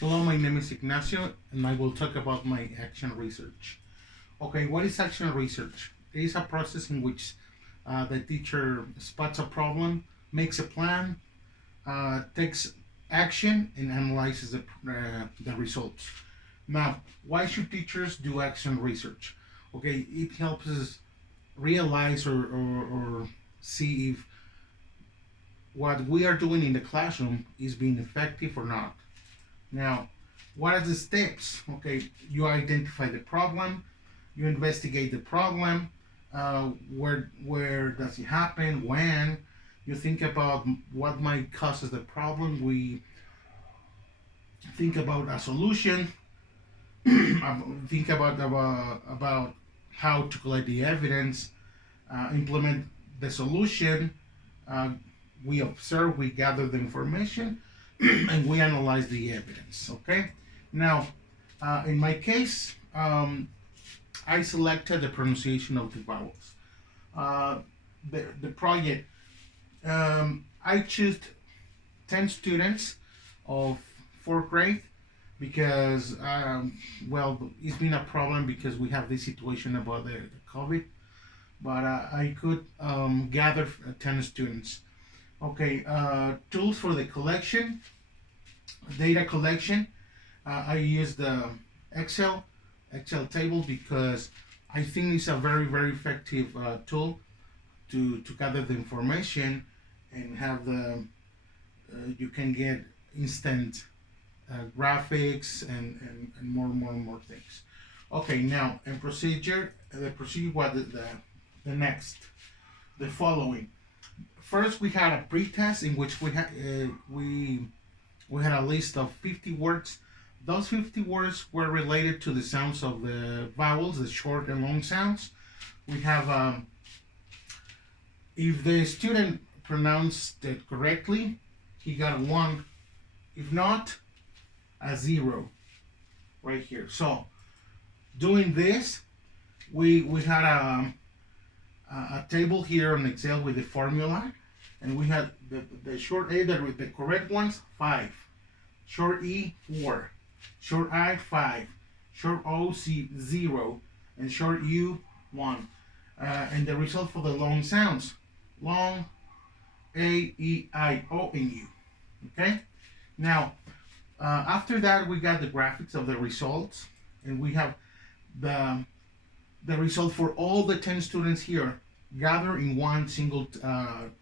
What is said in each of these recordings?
Hello, my name is Ignacio, and I will talk about my action research. Okay, what is action research? It is a process in which the teacher spots a problem, makes a plan, takes action, and analyzes the results. Now, why should teachers do action research? Okay, it helps us realize or see if what we are doing in the classroom is being effective or not. Now, what are the steps? Okay, you identify the problem, you investigate the problem, where does it happen, when. You think about what might causes the problem. We think about a solution. Think about how to collect the evidence, implement the solution. Uh, we observe, we gather the information, and we analyze the evidence. Okay. Now, in my case, I selected the pronunciation of the vowels. Uh, the project, I chose 10 students of fourth grade because, well, it's been a problem because we have this situation about the COVID, but I could gather 10 students. Okay, tools for the collection, data collection. I use the Excel Excel table because I think it's a very effective tool to gather the information and have the you can get instant graphics and more things. Okay, now in procedure, the procedure was the next, the following. First, we had a pre-test in which we had a list of 50 words. Those 50 words were related to the sounds of the vowels, the short and long sounds. We have, if the student pronounced it correctly, he got a 1. If not, a 0 right here. So, doing this, we had a table here on Excel with the formula, and we had the short A, the correct ones, 5. Short E, 4. Short I, 5. Short O, 0. And short U, 1. And the result for the long sounds. Long, A, E, I, O, and U. Okay? Now, after that, we got the graphics of the results. And we have the result for all the 10 students here gathered in one single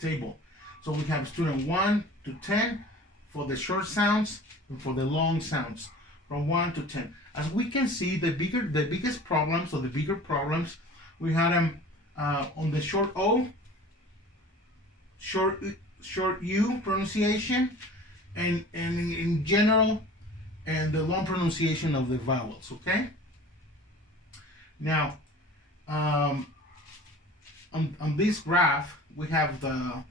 table. So we have student 1 to 10 for the short sounds and for the long sounds, from 1 to 10. As we can see, the biggest problems, or the bigger problems, we had them on the short O, short U pronunciation, and in general, and the long pronunciation of the vowels. Okay. Now, on this graph, we have the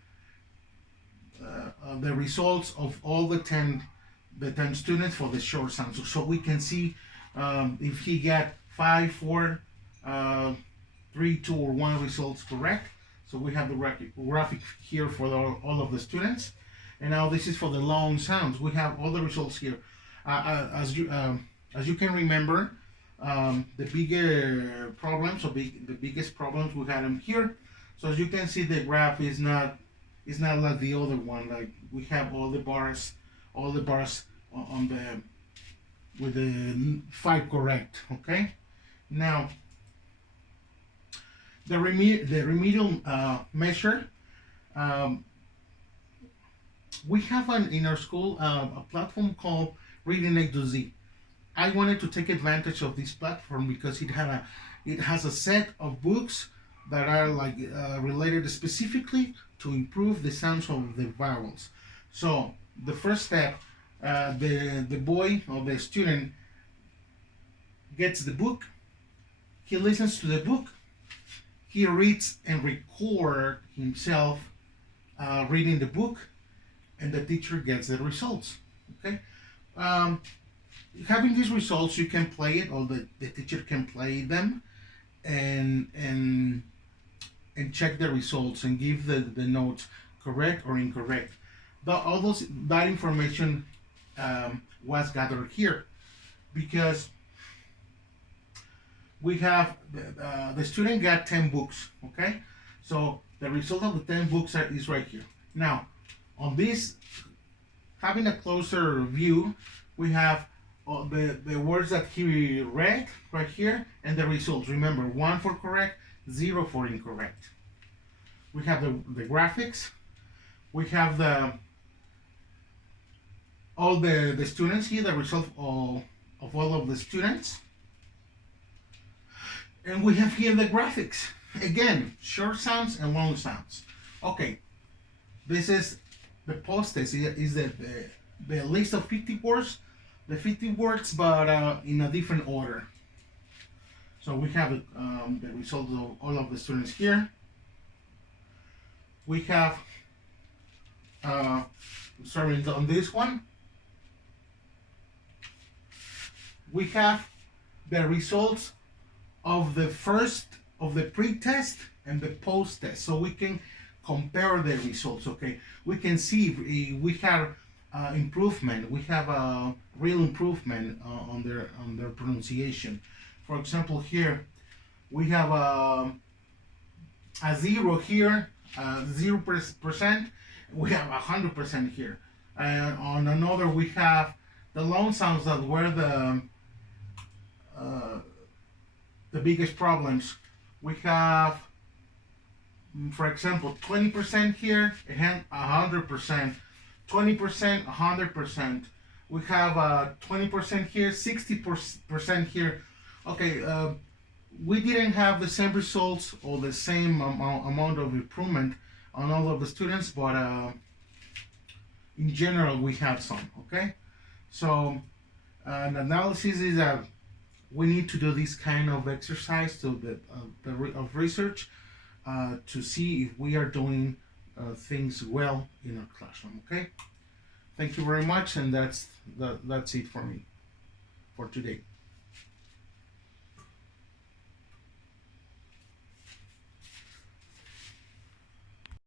results of all the 10 students for the short sounds. So we can see if he got 5, 4, 3, 2, or 1 results correct. So we have the graphic here for all of the students. And now this is for the long sounds. We have all the results here. As you can remember, the bigger problems, the biggest problems, we had them here. So as you can see, the graph is not like the other one. Like we have all the bars on the with the 5 correct. Okay. Now the remedial measure. We have in our school a platform called Reading A to Z. I wanted to take advantage of this platform because it has a set of books that are like related specifically to improve the sounds of the vowels. So the first step, the boy or the student gets the book, he listens to the book, he reads and record himself reading the book, and the teacher gets the results. Okay. Having these results, you can play it, or the teacher can play them, and check the results and give the notes correct or incorrect. That information was gathered here, because we have the student got 10 books. Okay, so the result of the 10 books is right here. Now on this, having a closer view, we have the words that he read right here and the results. Remember, 1 for correct, 0 for incorrect. We have the graphics. We have all the students here, the result of all of the students. And we have here the graphics. Again, short sounds and long sounds. Okay, this is the post-test. Is the list of 50 words, the 50 words, but in a different order. So we have the results of all of the students here. We have, starting on this one, we have the results of the pre-test and the post-test, so we can compare the results. Okay, we can see if we have improvement. We have a real improvement on their pronunciation. For example, here we have a 0 here, 0%. We have 100% here. And on another, we have the long sounds that were the biggest problems. We have, for example, 20% here and 100%, 20%, 100%. We have 20% here, 60% here. Okay, we didn't have the same results or the same amount of improvement on all of the students, but in general we had some. Okay, so an analysis is that we need to do this kind of exercise of research to see if we are doing things well in our classroom. Okay, thank you very much, and that's it for me for today.